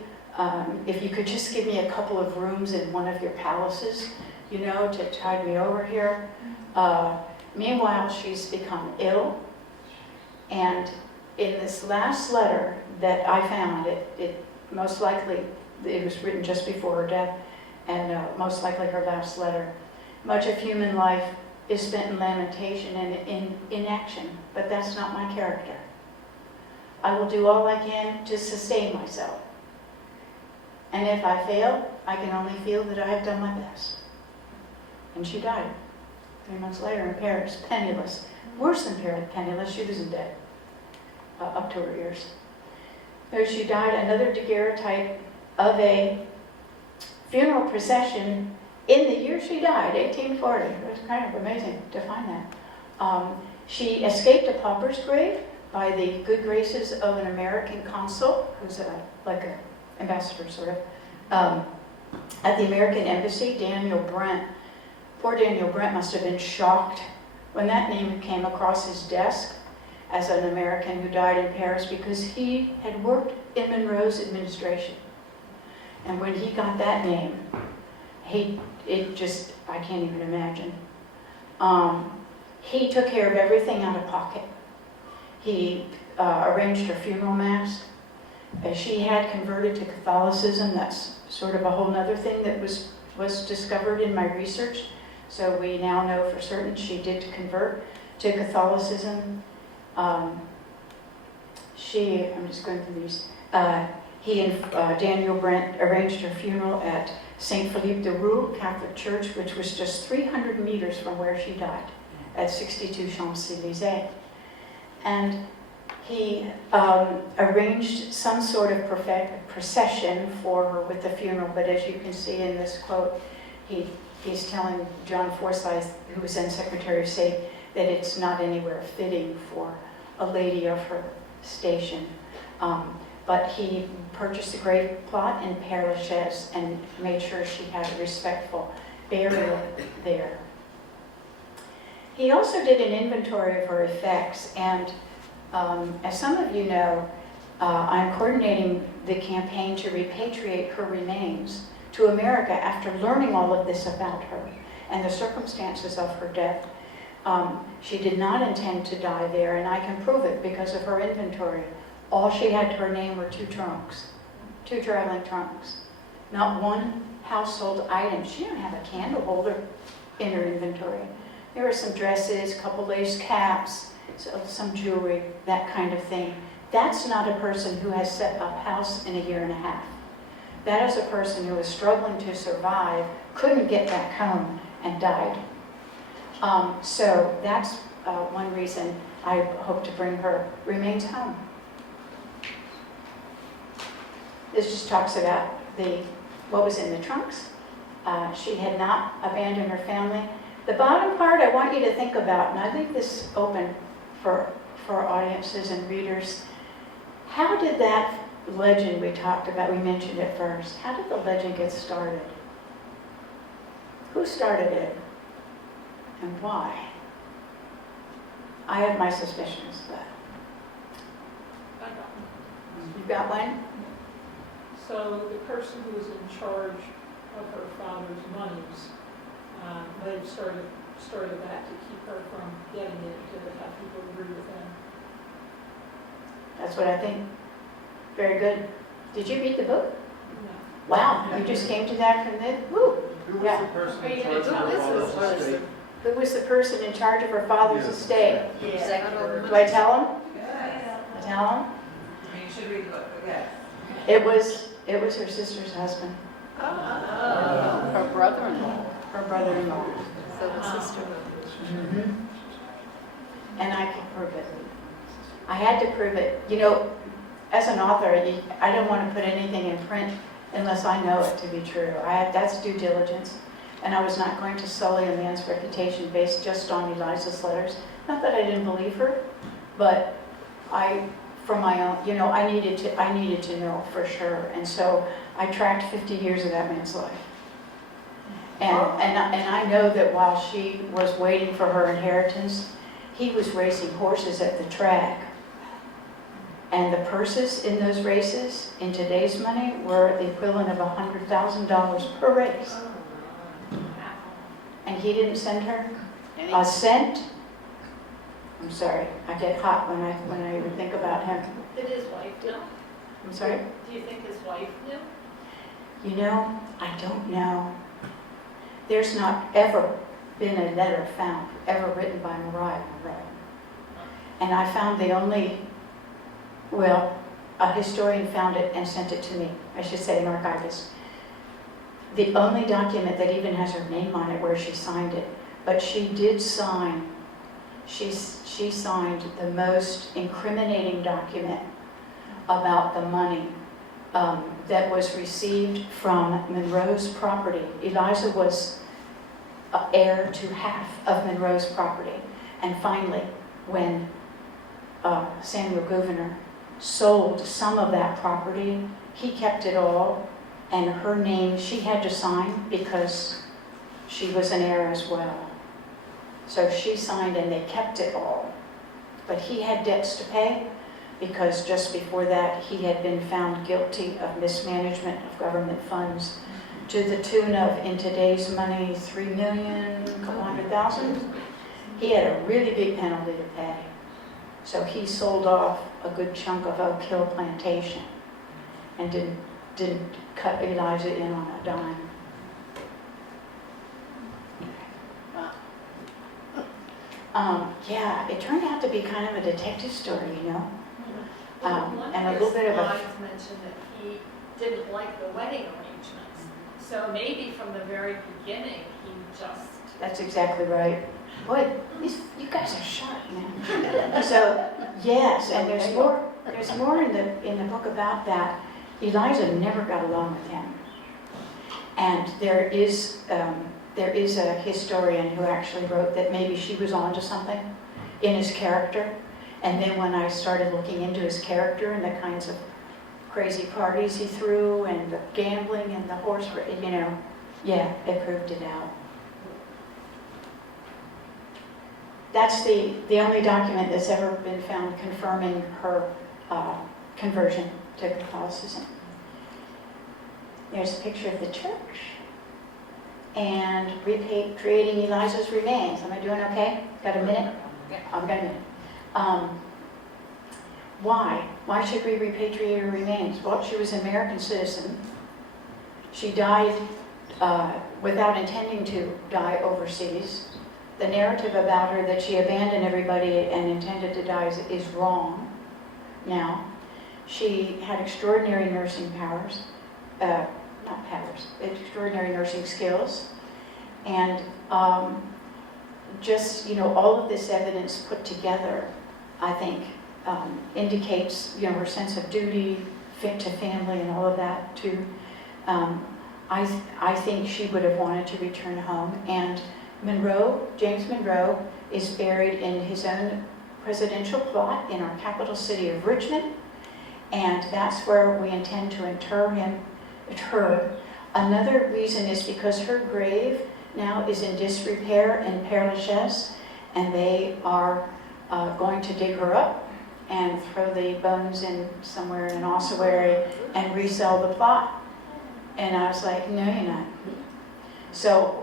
if you could just give me a couple of rooms in one of your palaces, to tide me over here. Meanwhile, she's become ill, and in this last letter that I found, it most likely, it was written just before her death, and most likely her last letter. Much of human life is spent in lamentation and in inaction, but that's not my character. I will do all I can to sustain myself. And if I fail, I can only feel that I have done my best. And she died 3 months later in Paris, penniless. Worse than penniless, she was in debt up to her ears. So she died, another daguerreotype of a funeral procession in the year she died, 1840. It was kind of amazing to find that. She escaped a pauper's grave by the good graces of an American consul, who's like an ambassador, sort of, at the American Embassy, Daniel Brent. Poor Daniel Brent must have been shocked when that name came across his desk as an American who died in Paris, because he had worked in Monroe's administration. And when he got that name, I can't even imagine. He took care of everything out of pocket. He arranged her funeral mass. She had converted to Catholicism. That's sort of a whole other thing that was discovered in my research. So we now know for certain she did convert to Catholicism. I'm just going through these. He and Daniel Brent arranged her funeral at St. Philippe de Roux Catholic Church, which was just 300 meters from where she died, at 62 Champs-Élysées. And he arranged some sort of procession for her with the funeral, but as you can see in this quote, he's telling John Forsyth, who was then Secretary of State, that it's not anywhere fitting for a lady of her station. But he purchased a grave plot in Père Lachaise and made sure she had a respectful burial there. He also did an inventory of her effects, and as some of you know, I'm coordinating the campaign to repatriate her remains to America after learning all of this about her and the circumstances of her death. She did not intend to die there, and I can prove it because of her inventory. All she had to her name were 2 trunks, 2 traveling trunks. Not one household item. She didn't have a candle holder in her inventory. There were some dresses, a couple lace caps, some jewelry, that kind of thing. That's not a person who has set up house in a year and a half. That is a person who was struggling to survive, couldn't get back home, and died. So that's one reason I hope to bring her remains home. This just talks about what was in the trunks. She had not abandoned her family. The bottom part I want you to think about, and I leave this open for audiences and readers. How did that legend we talked about, we mentioned it first, how did the legend get started? Who started it? And why? I have my suspicions, but I got one. you've got one? So the person who was in charge of her father's monies, they started that to keep her from getting it, to have people agree with them. That's what I think. Very good. Did you read the book? No. Wow, you just came to that from the, woo! Who was Yeah. the person Are you in gonna charge of do her this? father's estate? Who was the person in charge of her father's Yes. estate? Yeah. Do I tell him? Yes. I tell him? I mean, you should read the book, but yes. It was her sister's husband, Her brother-in-law. her brother-in-law. So the sister. And I can prove it. I had to prove it. You know, as an author, I don't want to put anything in print unless I know it to be true. That's due diligence. And I was not going to sully a man's reputation based just on Eliza's letters. Not that I didn't believe her, but for my own, I needed to know for sure. And so I tracked 50 years of that man's life. And I know that while she was waiting for her inheritance, he was racing horses at the track. And the purses in those races, in today's money, were the equivalent of $100,000 per race. And he didn't send her a cent. I'm sorry, I get hot when I even think about him. Did his wife know? I'm sorry? Do you think his wife knew? I don't know. There's not ever been a letter found, ever written by Eliza Monroe. And I found a historian found it and sent it to me. I should say an archivist. The only document that even has her name on it where she signed it, but she did sign, she signed the most incriminating document about the money that was received from Monroe's property. Eliza was heir to half of Monroe's property. And finally, when Samuel Gouverneur sold some of that property, he kept it all, and her name she had to sign because she was an heir as well. So she signed and they kept it all. But he had debts to pay because just before that he had been found guilty of mismanagement of government funds to the tune of, in today's money, $3,200,000. He had a really big penalty to pay. So he sold off a good chunk of Oak Hill Plantation and didn't cut Eliza in on a dime. Yeah, it turned out to be kind of a detective story, and a little bit of a... Lines mentioned that he didn't like the wedding arrangements. So maybe from the very beginning, he just... That's exactly right. Boy, you guys are sharp, man. So, yes, and there's more in the book about that. Eliza never got along with him. And there is a historian who actually wrote that maybe she was onto something in his character. And then when I started looking into his character and the kinds of crazy parties he threw and the gambling and the horse, yeah, it proved it out. That's the only document that's ever been found confirming her conversion to Catholicism. There's a picture of the church. And creating Eliza's remains. Am I doing okay? Got a minute? Yeah. I've got a minute. Why? Why should we repatriate her remains? Well, she was an American citizen. She died without intending to die overseas. The narrative about her that she abandoned everybody and intended to die is wrong. Now, she had extraordinary nursing powers, extraordinary nursing skills, and just, all of this evidence put together, I think, indicates, her sense of duty, fit to family and all of that too. I think she would have wanted to return home, and James Monroe, is buried in his own presidential plot in our capital city of Richmond, and that's where we intend to inter her. Another reason is because her grave now is in disrepair in Père Lachaise, and they are going to dig her up and throw the bones in somewhere in an ossuary and resell the plot. And I was like, no, you're not. So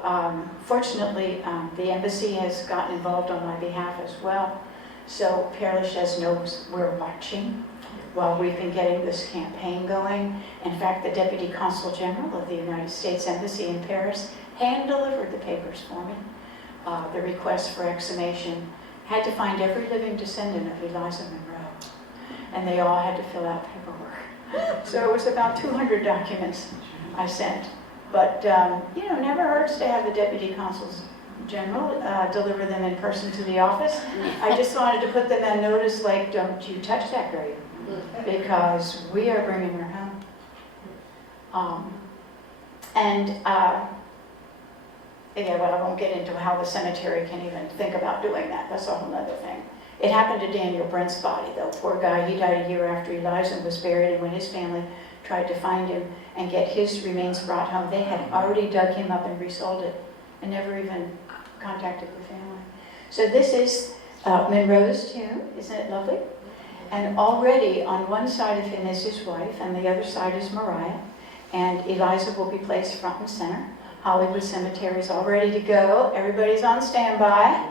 fortunately, the embassy has gotten involved on my behalf as well. So Père Lachaise knows we're watching while we've been getting this campaign going. In fact, the Deputy Consul General of the United States Embassy in Paris hand-delivered the papers for me. The request for exhumation had to find every living descendant of Eliza Monroe, and they all had to fill out paperwork. So it was about 200 documents I sent. But, never hurts to have the Deputy Consuls General deliver them in person to the office. I just wanted to put them on notice, like, don't you touch that grave, because we are bringing her home. I won't get into how the cemetery can even think about doing that. That's a whole other thing. It happened to Daniel Brent's body, though. Poor guy, he died a year after Eliza was buried, and when his family tried to find him and get his remains brought home, they had already dug him up and resold it and never even contacted the family. So this is Monroe's tomb. Isn't it lovely? And already on one side of him is his wife, and the other side is Mariah. And Eliza will be placed front and center. Hollywood Cemetery is all ready to go. Everybody's on standby.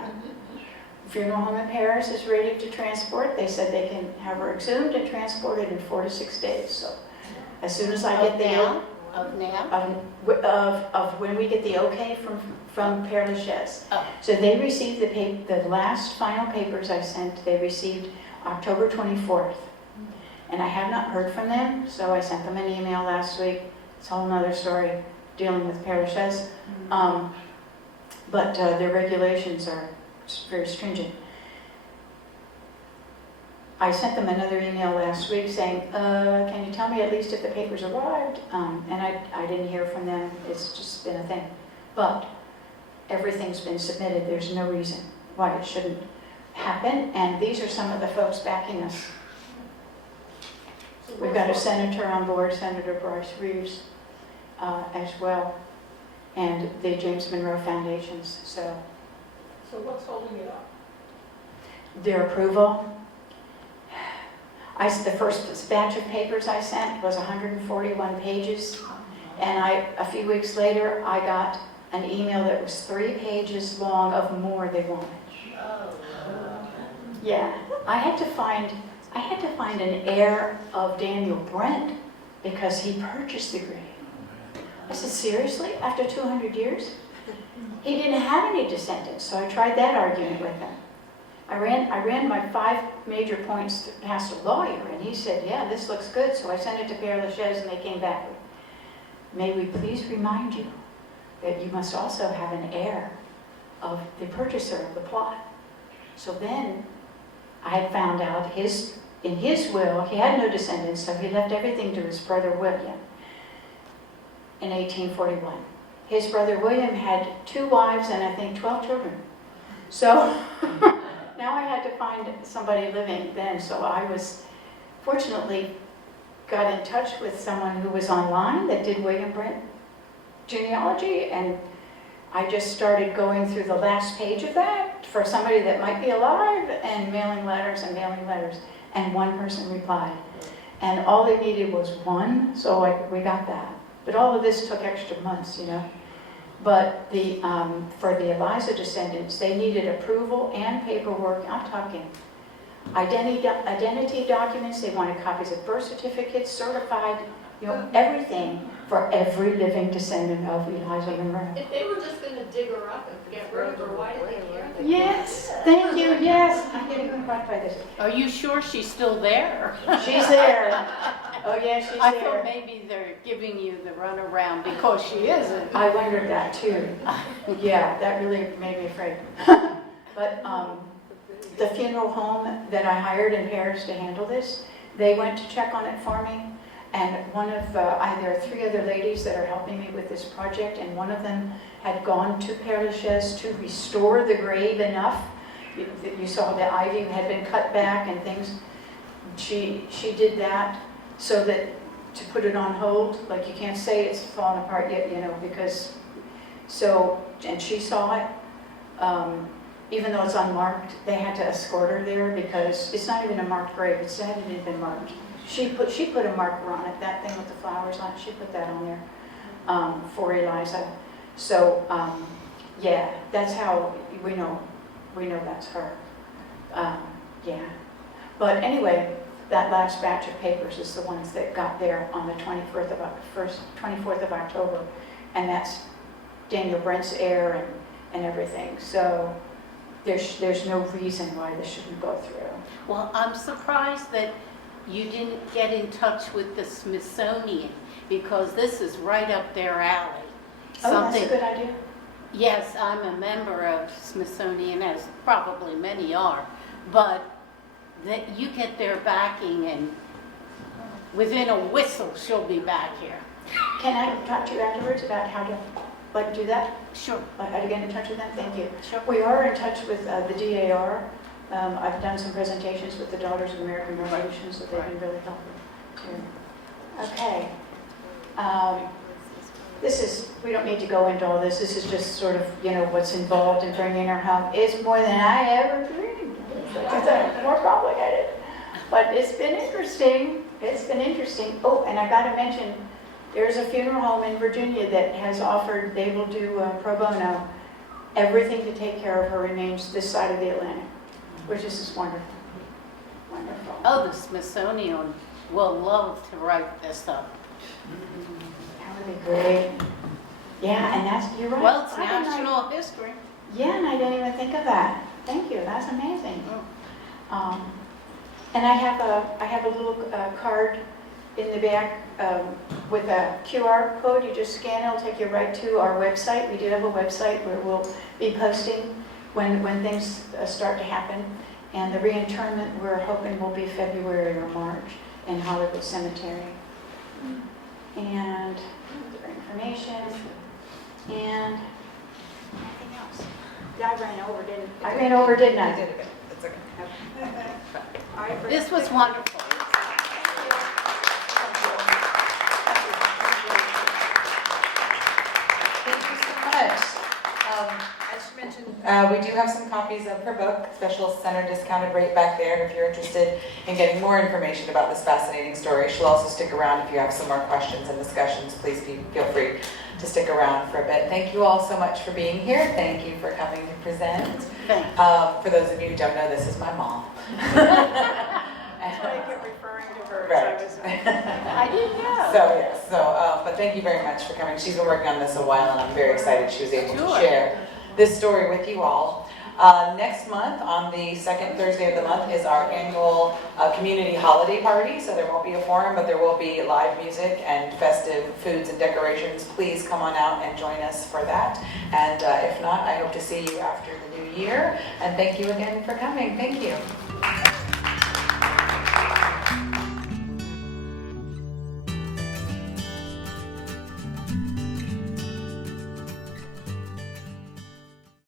Funeral home in Paris is ready to transport. They said they can have her exhumed and transported in 4 to 6 days. So as soon as I get of when we get the okay from Père Lachaise. Oh. So they received the last final papers I sent. They received October 24th, and I have not heard from them. So I sent them an email last week. It's a whole nother story dealing with Père Lachaise. But their regulations are very stringent. I sent them another email last week saying, can you tell me at least if the papers arrived? And I didn't hear from them. It's just been a thing. But everything's been submitted. There's no reason why it shouldn't happen. And these are some of the folks backing us. We've got a senator on board, Senator Bryce Reeves, as well, and the James Monroe Foundations. So what's holding it up? their approval. The first batch of papers I sent was 141 pages, and a few weeks later I got an email that was 3 pages long of more they wanted. Yeah, I had to find an heir of Daniel Brent because he purchased the grave. I said, seriously? After 200 years? He didn't have any descendants, so I tried that argument with him. I ran my 5 major points past a lawyer, and he said, yeah, this looks good. So I sent it to Père Lachaise, and they came back with, may we please remind you that you must also have an heir of the purchaser of the plot. So then I had found out in his will, he had no descendants, so he left everything to his brother William in 1841. His brother William had 2 wives and I think 12 children. So now I had to find somebody living then. So I fortunately got in touch with someone who was online that did William Brent genealogy, and I just started going through the last page of that for somebody that might be alive and mailing letters, and one person replied. And all they needed was one, so we got that. But all of this took extra months, you know. But for the Eliza descendants, they needed approval and paperwork. I'm talking identity documents. They wanted copies of birth certificates, certified, you know, everything for every living descendant of Eliza Monroe. If they were just going to dig her up and get rid of her, why did they care? Yes, thank you, yes. I'm getting hooked by this. Are you sure she's still there? She's there. Oh, yeah, she's I there. thought maybe they're giving you the runaround because she isn't. I wondered that too. Yeah, that really made me afraid. But the funeral home that I hired in Paris to handle this, they went to check on it for me. And there are 3 other ladies that are helping me with this project, and one of them had gone to Père Lachaise to restore the grave enough. You saw the ivy had been cut back and things. She did that so that to put it on hold, like you can't say it's fallen apart yet, you know, because and she saw it. Even though it's unmarked, they had to escort her there because it's not even a marked grave. It hadn't even been marked. She put a marker on it, that thing with the flowers on it, she put that on there for Eliza. So, yeah, that's how we know that's her. Yeah. But anyway, that last batch of papers is the ones that got there on the 24th of October. And that's Daniel Brent's heir and everything. So there's no reason why this shouldn't go through. Well, I'm surprised that you didn't get in touch with the Smithsonian because this is right up their alley. Oh, that's a good idea. Yes, I'm a member of Smithsonian, as probably many are, but that you get their backing and within a whistle she'll be back here. Can I talk to you afterwards about how to do that? Sure. How to get in touch with them? Thank you. Sure. We are in touch with the DAR. I've done some presentations with the Daughters of American Revolution, so they've been really helpful too. Okay. We don't need to go into all this. This is just sort of, you know, what's involved in bringing her home. It's more than I ever dreamed. It's more complicated. But it's been interesting. It's been interesting. Oh, and I got to mention, there's a funeral home in Virginia that has offered, they will do pro bono, everything to take care of her remains this side of the Atlantic, which is just wonderful. Wonderful. Oh, the Smithsonian will love to write this up. That would be great. Yeah, and you're right. Well, it's national history. Yeah, and I didn't even think of that. Thank you, that's amazing. And I have a little card in the back with a QR code. You just scan it, it'll take you right to our website. We do have a website where we'll be posting when things start to happen. And the reinterment we're hoping will be February or March in Hollywood Cemetery. And other information, and anything else. I ran over, didn't I? I did a bit. That's okay. All right, This was wonderful. Thank you so much. As she mentioned, we do have some copies of her book, Special Center Discounted Rate, back there. And if you're interested in getting more information about this fascinating story, she'll also stick around if you have some more questions and discussions. Please feel free to stick around for a bit. Thank you all so much for being here. Thank you for coming to present. For those of you who don't know, this is my mom. That's why I kept referring to her. Right. I didn't know. So yes, but thank you very much for coming. She's been working on this a while, and I'm very excited she was able to share this story with you all. Next month, on the second Thursday of the month, is our annual community holiday party. So there won't be a forum, but there will be live music and festive foods and decorations. Please come on out and join us for that. And if not, I hope to see you after the new year. And thank you again for coming. Thank you.